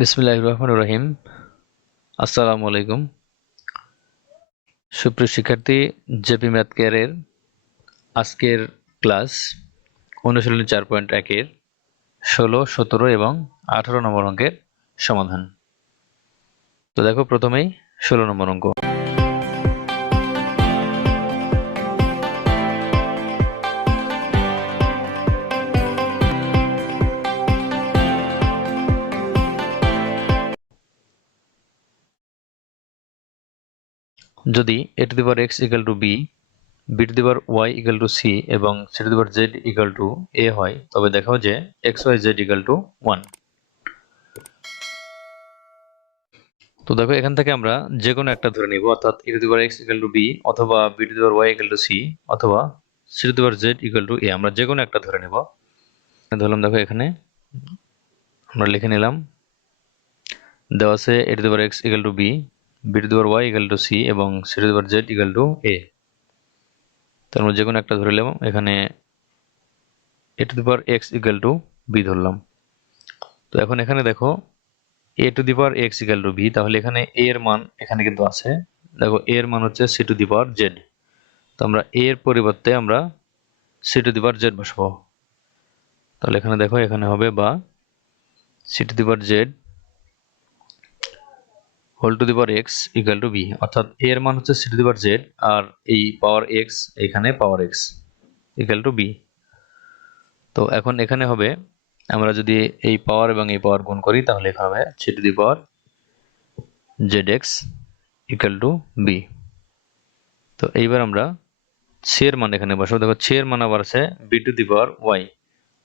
বিসমিল্লাহির রহমানির রহিম। আসসালামু আলাইকুম। সুপ্রিয় শিক্ষার্থী, জেপি ম্যাথ কেয়ারের আজকের ক্লাস অনুশীলনী 4.1 এর 16, 17 এবং 18 নম্বর অঙ্কের সমাধান। তো দেখো, প্রথমেই 16 নম্বর অঙ্ক। যদি a to the power x equal to b, b to the power y equal to c এবং c to the power z equal to a হয়, তবে দেখাও যে x y z equal to 1। তো দেখো, এখান থেকে আমরা যে কোনো একটা ধরে নিব, অর্থাৎ a to the power x equal to b অথবা b to the power y equal to c অথবা c to the power z equal to a, আমরা যে কোনো একটা ধরে নেব। ধরলাম, দেখো এখানে আমরা লিখে নিলাম, দেওয়া আছে a to the power x equal to b, b to the power y equal to c এবং c to the power z equal to a। তার মধ্যে যে কোনো একটা ধরে নিলাম। এখানে a to the power x equal to b ধরলাম। তো এখন এখানে দেখো a to the power x equal to b, তাহলে এখানে a এর মান এখানে কিন্তু আছে। দেখো, a এর মান হচ্ছে c to the power z, তো আমরা a এর পরিবর্তে আমরা c to the power z বসাবো। তাহলে এখানে দেখো, এখানে হবে বা c to the power z whole to the power x equal to b, অর্থাৎ a এর মান হচ্ছে c to the power z আর এই পাওয়ার x, এখানে পাওয়ার x ইকুয়াল টু b। তো এখন এখানে হবে, আমরা যদি এই পাওয়ার এবং এই পাওয়ার গুণ করি তাহলে এখানে হবে c to the power zx equal to b। তো এইবার আমরা c এর মান এখানে বসাবো। দেখো, c এর মান আবার আছে b to the power y,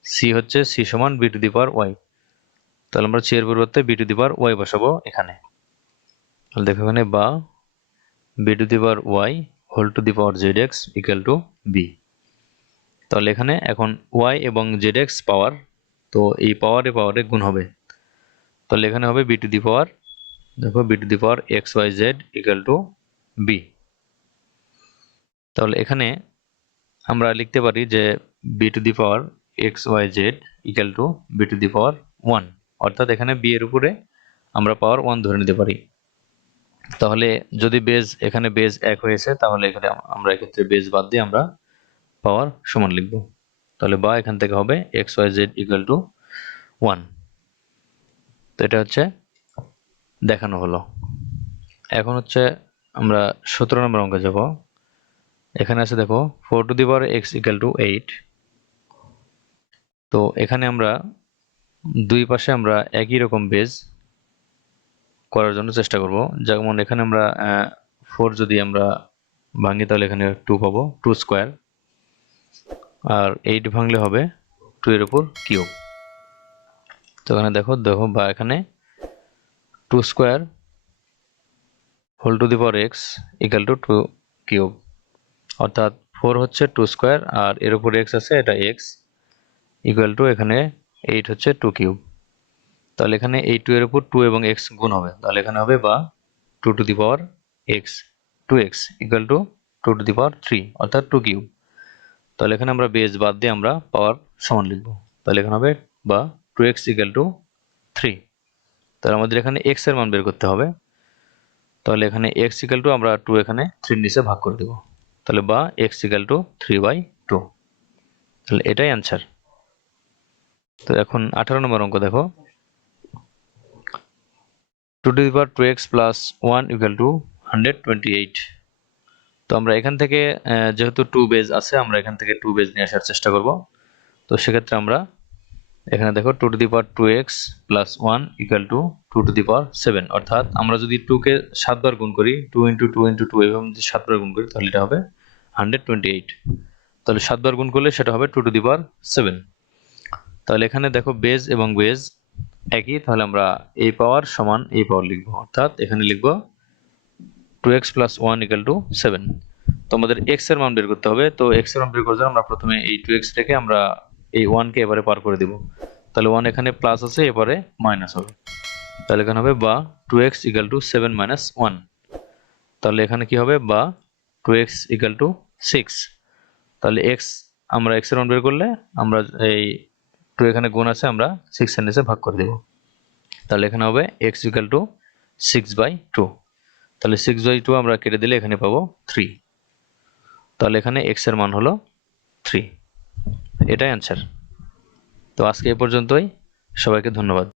c হচ্ছে c সমান b to the power y, তাহলে আমরা c এর পরিবর্তে b to the power y বসাবো এখানে। তাহলে দেখো এখানে বা b to the power y whole to the power zx equal to b। তাহলে এখানে এখন y এবং zx পাওয়ার, তো এই পাওয়ারে পাওয়ারে গুণ হবে, তাহলে এখানে হবে b to the power, দেখো b to the power xyz equal to b। তাহলে এখানে আমরা লিখতে পারি যে b to the power xyz equal to b to the power 1, অর্থাৎ এখানে b এর উপরে আমরা পাওয়ার 1 ধরে নিতে পারি। তাহলে যদি বেজ, এখানে বেজ 1 হয়েছে, তাহলে এখানে আমরা এক্ষেত্রে বেজ বাদ দিয়ে আমরা পাওয়ার সমান লিখব। তাহলে বা এখান থেকে হবে xyz ইকুয়াল টু 1। তো এটা হচ্ছে দেখানো হলো। এখন হচ্ছে আমরা 17 নম্বর অঙ্কে যাব। এখানে আছে দেখো 4 to the power x equal two 8। তো এখানে আমরা দুই পাশে আমরা একই রকম বেজ করার জন্য চেষ্টা করব। যেমন এখানে আমরা 4 যদি আমরা ভাঙি তাহলে এখানে 2 পাবো, 2 স্কয়ার, আর 8 ভাঙলে হবে 2 এর উপর কিউব। তো এখানে দেখো দেখো বা এখানে 2 square whole to the power x equal to 2 cube, অর্থাৎ 4 হচ্ছে 2 স্কয়ার আর এর উপর x আছে, এটা x ইকুয়াল টু এখানে 8 হচ্ছে 2 কিউব। তাহলে এখানে এই 2 এর উপর 2 এবং x গুণ হবে, তাহলে এখানে হবে বা 2 to the power x 2x equal to 2 to the power 3, অর্থাৎ 2 কিউব। তাহলে এখানে আমরা বেজ বাদ দিয়ে আমরা পাওয়ার সমান লিখব। তাহলে এখানে হবে বা 2x ইকুয়াল টু 3। তাহলে আমাদের এখানে x এর মান বের করতে হবে। তাহলে এখানে x ইকুয়াল টু আমরা 2 এখানে 3 নিচে ভাগ করে দেব। তাহলে বা x ইকুয়াল টু 3/2। তাহলে এটাই অ্যান্সার। তো এখন 18 নম্বর অঙ্ক দেখো, 2 to the power 2x plus 1 equal to 128। তো আমরা এখান থেকে যেহেতু 2 বেজ আছে, আমরা এখান থেকে 2 বেজ নিয়ে আসার চেষ্টা করব। তো সেক্ষেত্রে আমরা এখানে দেখো 2 to the power 2x plus 1 equal to 2 to the power 7, অর্থাৎ আমরা যদি 2 কে 7 বার গুণ করি, 2 into 2 into 2 এভাবে যদি 7 বার গুণ করি তাহলে এটা হবে 128। তাহলে 7 বার গুণ করলে সেটা হবে 2 to the power 7। তাহলে এখানে দেখো বেজ এবং বেজ একই, তাহলে আমরা এই পাওয়ার সমান এই পাওয়ার লিখব, অর্থাৎ এখানে লিখব 2x plus 1 equal to 7। তো আমাদের x এর মান বের করতে হবে। তো x এর মান বের করার জন্য আমরা প্রথমে এই 2x রেখে আমরা এই 1 কে এবারে পার করে দেব। তাহলে 1 এখানে প্লাস আছে, এবারে মাইনাস হবে। তাহলে এখানে হবে বা 2x equal to 7 minus 1। তাহলে এখানে কি হবে বা 2x equal to 6। তাহলে x, আমরা x এর মান বের করলে আমরা এই 2 এখানে গুণ আছে, আমরা 6 এর নিচে ভাগ করে দেব। তাহলে এখানে হবে x ইকুয়াল টু 6/2। তাহলে 6/2 আমরা কেটে দিলে এখানে পাবো 3। তাহলে এখানে x এর মান হলো 3। এটাই অ্যান্সার। তো আজকে এ পর্যন্তই, সবাইকে ধন্যবাদ।